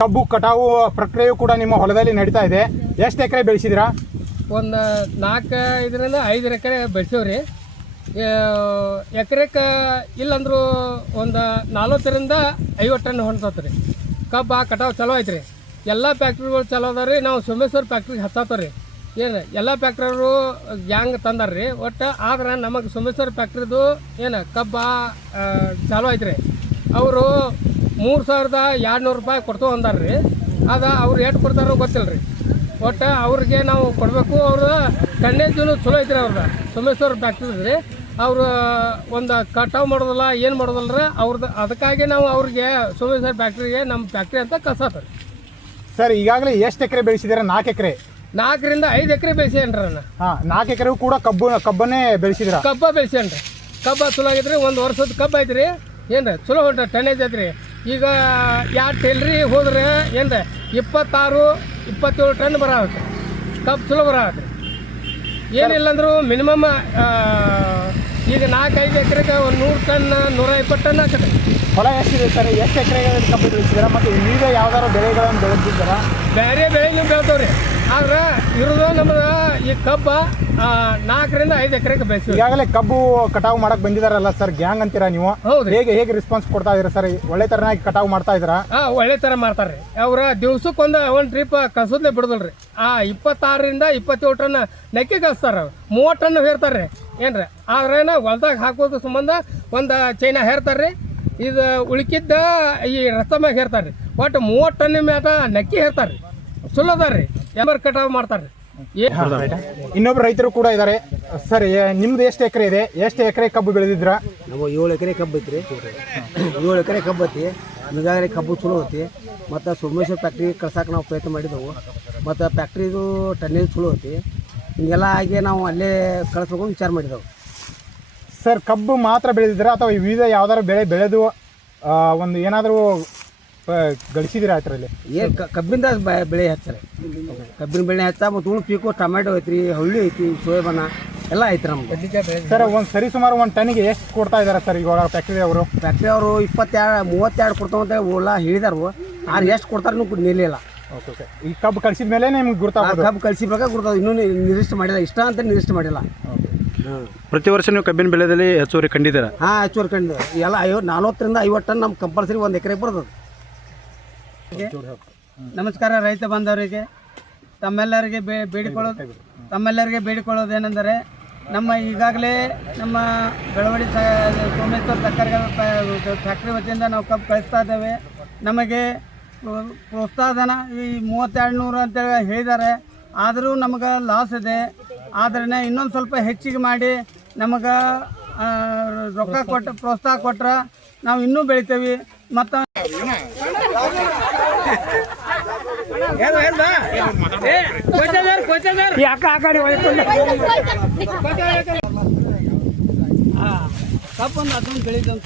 ಕಬ್ಬು ಕಟಾವು ಪ್ರಕ್ರಿಯೆಯು ಕೂಡ ನಿಮ್ಮ ಹೊಲದಲ್ಲಿ ನಡೀತಾ ಇದೆ. ಎಷ್ಟು ಎಕರೆ ಬೆಳೆಸಿದಿರಾ? ಒಂದು 4-5 ಎಕರೆ ಬೆಳೆಸೇವ್ರಿ. ಎಕರೆಕ್ಕೆ ಇಲ್ಲಂದ್ರೂ ಒಂದು 40-50 ಟನ್ ಹೊಂಟತ್ರಿ. ಕಬ್ಬು ಕಟಾವು ಚಲೋ ಐತ್ರಿ. ಎಲ್ಲ ಫ್ಯಾಕ್ಟ್ರಿಗಳು ಚಲೋ ಅದಾವ ರೀ. ನಾವು ಸೋಮೇಶ್ವರ ಫ್ಯಾಕ್ಟ್ರಿಗೆ ಹತ್ತಾವ ರೀ. ಏನು ಎಲ್ಲ ಫ್ಯಾಕ್ಟ್ರಿಯವರು ಗ್ಯಾಂಗ್ ತಂದಾರ ರೀ. ಒಟ್ಟು ಆದ್ರೆ ನಮಗೆ ಸೋಮೇಶ್ವರ ಫ್ಯಾಕ್ಟ್ರಿದು ಏನು ಕಬ್ಬ ಚಾಲೋ ಐತ್ರಿ. ಅವರು 3,200 ರೂಪಾಯಿ ಕೊಡ್ತೇವೆ ಅಂದಾರ ರೀ. ಅದು ಅವ್ರು ಎಷ್ಟು ಕೊಡ್ತಾರೋ ಗೊತ್ತಿಲ್ಲ ರೀ. ಒಟ್ಟು ಅವ್ರಿಗೆ ನಾವು ಕೊಡಬೇಕು. ಅವ್ರ ಟನ್ನೇಜು ಚಲೋ ಐತ್ರಿ. ಅವ್ರದ್ದು ಸೋಮೇಶ್ವರ ಫ್ಯಾಕ್ಟ್ರಿ ರೀ. ಅವರು ಒಂದು ಕಟಾವು ಮಾಡೋದಿಲ್ಲ, ಏನು ಮಾಡೋದಿಲ್ಲ ರೀ ಅವ್ರದ್ದು. ಅದಕ್ಕಾಗಿ ನಾವು ಅವ್ರಿಗೆ ಸೋಮೇಶ್ವರ ಫ್ಯಾಕ್ಟ್ರಿಗೆ ನಮ್ಮ ಫ್ಯಾಕ್ಟ್ರಿ ಅಂತ ಕಳ್ಸತ್ತಾರೆ. ಸರ್, ಈಗಾಗಲೇ ಎಷ್ಟು ಎಕರೆ ಬೆಳೆಸಿದ್ದೀರಾ? 4 ಎಕರೆ. 4-5 ಎಕರೆ ಬೆಳೆಸೇನ್ರಿ ನಾನು. 4 ಎಕರೆಗೂ ಕೂಡ ಕಬ್ಬನ್ನೇ ಬೆಳೆಸಿದ್ರ? ಕಬ್ಬ ಬೆಳೆಸೇನ್ರಿ. ಕಬ್ಬ ಚಲೋ ಆಗೈತ್ರಿ. 1 ವರ್ಷದ ಕಬ್ಬ ಐತ್ರಿ. ಏನ್ರಿ ಚಲೋ ಹೊಂಟ ಟನ್ನೇಜ್ ಐತ್ರಿ. ಈಗ 2 ಟೆಲ್ರಿ ಹೋದ್ರೆ ಏನ್ರಿ 26-27 ಟನ್ ಬರತ್ತೆ. ಕಬ್ಬು ಚಲೋ ಬರತ್ತೆ. ಏನಿಲ್ಲಂದ್ರೂ ಮಿನಿಮಮ್ ಈಗ 4-5 ಎಕರೆಗೆ ಒಂದು 100 ಟನ್ 120 ಟನ್ ಆಗ್ತದೆ. ಹೊಲ ಎಷ್ಟಿದೆ ಸರ್? ಎಷ್ಟು ಎಕರೆಗೆ ಕಬ್ಬು ಬೆಳೆಸಿದಾರ ಮತ್ತು ಈಗ ಯಾವ್ದಾದ್ರು ಬೆಳೆಗಳನ್ನು ಬೆಳೆದಿದ್ದಾರಾ? ಬೇರೆ ಬೆಳೆಗಳು ಬೆಳೆದವ್ರಿ. ಆದ್ರೆ ಇರೋದು ನಮ್ದು ಈ ಕಬ್ಬ 4-5 ಎಕರೆಗೆ ಬೆಳೆಸಿ. ಈಗಾಗಲೇ ಕಬ್ಬು ಕಟಾವು ಮಾಡಕ್ ಬಂದಿದಾರಲ್ಲ ಸರ್, ಗ್ಯಾಂಗ್ ಅಂತೀರಾ ನೀವು? ಹೌದು. ಹೇಗೆ ರೆಸ್ಪಾನ್ಸ್ ಕೊಡ್ತಾ ಇದ್ದೀರಾ ಸರ್? ಒಳ್ಳೆ ತರನಾಗಿ ಕಟಾವು ಮಾಡ್ತಾ ಇದ್ದೀರಾ? ಒಳ್ಳೆ ಥರ ಮಾಡ್ತಾರೆ ರೀ. ಅವ್ರ ದಿವ್ಸಕ್ಕೆ ಒಂದು ಟ್ರಿಪ್ ಕಸೋದ್ಲೆ ಬಿಡೋದಲ್ರಿ. 26-27 ಟನ್ ನೆಕ್ಕಿ ಕಳಿಸ್ತಾರೆ. 30 ಟನ್ ಹೇರ್ತಾರೆ ರೀ. ಏನ್ರಿ ಆದ್ರೇನ ಹೊಲ್ದಾಗ ಹಾಕೋದು ಸಂಬಂಧ ಒಂದು ಚೈನಾ ಹೇರ್ತಾರೆ ರೀ. ಇದು ಉಳ್ಕಿದ್ದ ಈ ರಸ್ತಮ್ಯಾಗ ಹೇರ್ತಾರೆ ರೀ. ಒಟ್ಟು 30 ಟನ್ ಮ್ಯಾಟ ನೆಕ್ಕಿ ಹೇರ್ತಾರೆ ರೀ. ಚಲೋ ಅದ ರೀ. ಕಟಾವು ಮಾಡ್ತಾರೆ ರೀ. ಇನ್ನೊಬ್ರು ರೈತರು ಕೂಡ ಇದ್ದಾರೆ. ಸರ್, ನಿಮ್ದು ಎಷ್ಟು ಎಕರೆ ಇದೆ? ಎಷ್ಟು ಎಕರೆ ಕಬ್ಬು ಬೆಳೆದಿದ್ರ? ನಾವು 7 ಎಕರೆ ಕಬ್ಬು ಐತ್ರಿ. 7 ಎಕರೆ ಕಬ್ಬು ಐತಿ. ಈಗಾಗಲೇ ಕಬ್ಬು ಚಲೋ ಐತಿ. ಮತ್ತು ಸೋಮೇಶ್ವರ ಫ್ಯಾಕ್ಟ್ರಿ ಕಳ್ಸಕ್ಕೆ ನಾವು ಪ್ರಯತ್ನ ಮಾಡಿದೆವು. ಮತ್ತು ಫ್ಯಾಕ್ಟ್ರಿದು ಟನ್ನೇಜ್ ಚಲೋ ಐತಿ. ಹಿಂಗೆಲ್ಲ ಆಗಿ ನಾವು ಅಲ್ಲೇ ಕಳಿಸ್ಬೇಕು ವಿಚಾರ ಮಾಡಿದೆವು. ಸರ್, ಕಬ್ಬು ಮಾತ್ರ ಬೆಳೆದಿದ್ರ ಅಥವಾ ವಿವಿಧ ಯಾವ್ದಾದ್ರು ಬೆಳೆ ಬೆಳೆದು ಒಂದು ಏನಾದರೂ ಗಳಿಸಿದಿರ ಅದರಲ್ಲಿ? ಏನು ಕಬ್ಬಿಂದ ಬೆಳೆ ಹಚ್ಚಾರೆ. ಕಬ್ಬಿನ ಬೆಳೆ ಹಚ್ಚ ಮತ್ತು ಉಳು ಪೀಕು ಟೊಮೆಟೊ ಐತ್ರಿ, ಹಳ್ಳಿ ಐತಿ, ಸೋಯಾಬಾನ ಎಲ್ಲ ಐತ್ರಿ ನಮ್ಗೆ. ಸರ್, ಒಂದು ಸರಿ ಸುಮಾರು ಒಂದು ಟನ್ನಿಗೆ ಎಷ್ಟು ಕೊಡ್ತಾ ಇದ್ದಾರೆ ಸರ್ ಇವಾಗ ಫ್ಯಾಕ್ಟ್ರಿ ಅವರು? 32 ಕೊಡ್ತಾವಂತ ಓಲಾ ಹೇಳಿದಾರು. ಆದ್ರೆ ಎಷ್ಟು ಕೊಡ್ತಾರೆ ನೀವು ನಿಲ್ಲಿಲ್ಲ. ಓಕೆ. ಈ ಕಬ್ಬು ಕಳಿಸಿದ ಮೇಲೆ ನಿಮ್ಗೆ ಗುರ್ತಾಗ ಕಬ್ಬು ಕಳಿಸಿದಾಗ ಗುರ್ತಾವ. ಇನ್ನೂ ನಿರೀಕ್ಷೆ ಮಾಡಿಲ್ಲ. ಇಷ್ಟ ಅಂತ ನಿರೀಕ್ಷೆ ಮಾಡಿಲ್ಲ. ಪ್ರತಿ ವರ್ಷ ನೀವು ಕಬ್ಬಿನ ಬೆಳೆದಲ್ಲಿ ಹೆಚ್ಚುವರಿ ಕಂಡಿದ್ದೀರಾ? ಹೆಚ್ಚುವರಿ ಕಂಡಿದ್ದೀರ. ಎಲ್ಲ 40-50 ಟನ್ ನಮ್ಮ ಕಂಪಲ್ಸರಿ 1 ಎಕರೆಗೆ ಬರ್ತದೆ. ನಮಸ್ಕಾರ ರೈತ ಬಾಂಧವರಿಗೆ. ತಮ್ಮೆಲ್ಲರಿಗೆ ಬೇಡಿಕೊಳ್ಳೋದೇನೆಂದರೆ, ನಮ್ಮ ಈಗಾಗಲೇ ನಮ್ಮ ಬೆಳವಡಿ ಸೋಮೇಶ್ವರ ಸರ್ಕಾರಿ ಫ್ಯಾಕ್ಟ್ರಿ ವತಿಯಿಂದ ನಾವು ಕಬ್ಬು ಕಳಿಸ್ತಾ ಇದ್ದೇವೆ. ನಮಗೆ ಪ್ರೋತ್ಸಾಹಧನ ಈ 3200 ಅಂತೇಳಿ ಹೇಳಿದ್ದಾರೆ. ಆದರೂ ನಮಗೆ ಲಾಸ್ ಇದೆ. ಆದ್ರೆ ಇನ್ನೊಂದು ಸ್ವಲ್ಪ ಹೆಚ್ಚಿಗೆ ಮಾಡಿ ನಮಗೆ ರೊಕ್ಕ ಕೊಟ್ಟು ಪ್ರೋತ್ಸಾಹ ಕೊಟ್ರೆ ನಾವು ಇನ್ನೂ ಬೆಳಿತೇವೆ. ಮತ್ತು ಕಪ್ಪನ್ನು ಅದನ್ನು ಬೆಳೆದಂತ